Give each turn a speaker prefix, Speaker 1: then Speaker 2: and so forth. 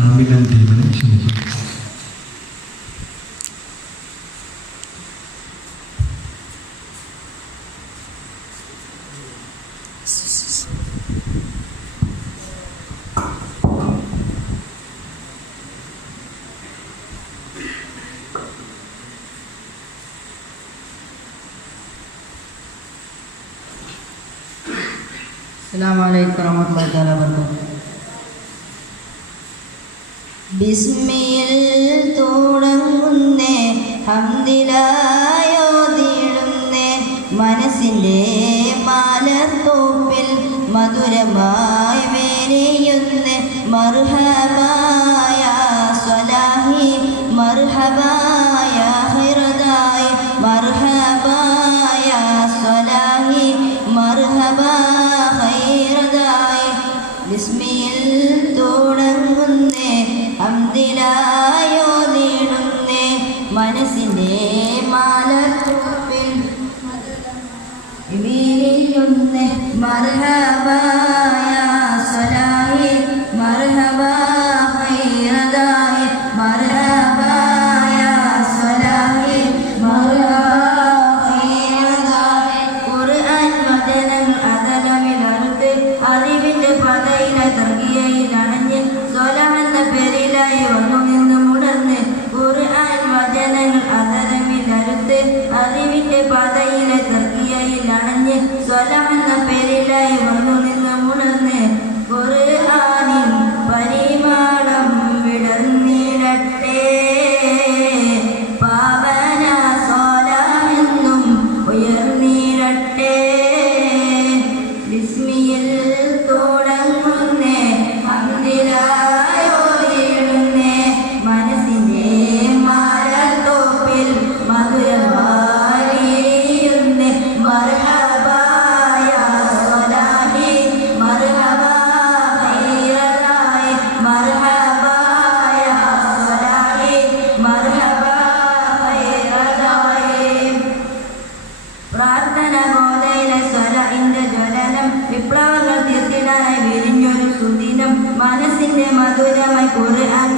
Speaker 1: നാമികം ദൈവനെ ക്ഷമിക്കും Assalamualaikum warahmatullahi wabarakatuh. ബിസ്മിയിൽ തുടങ്ങുന്നേ ഹംദിലായോതിടുന്നേ മനസ്സിന്റെ മാലത്തോപ്പിൽ മധുരമായി വേലയുന്നേ മർഹബായ സ്വലാഹി മർഹബായ ഹൈറദായി മർഹബായ സ്വലാഹി മർഹബാ അന്തിലായോ നീടുന്നേ മനസ്സിന്റെ മാലത്തുപ്പിൽ വീലിയുന്നേ പതയിലെ തർക്കിയയിൽ അണഞ്ഞ് സ്വലമെന്ന പേരിലായി പേരിലായി വിപ്ലവങ്ങൾ തീർത്തിടാനായി വിരിഞ്ഞൊരു സുദിനം മനസ്സിന്റെ മധുരമായി ഖുർആൻ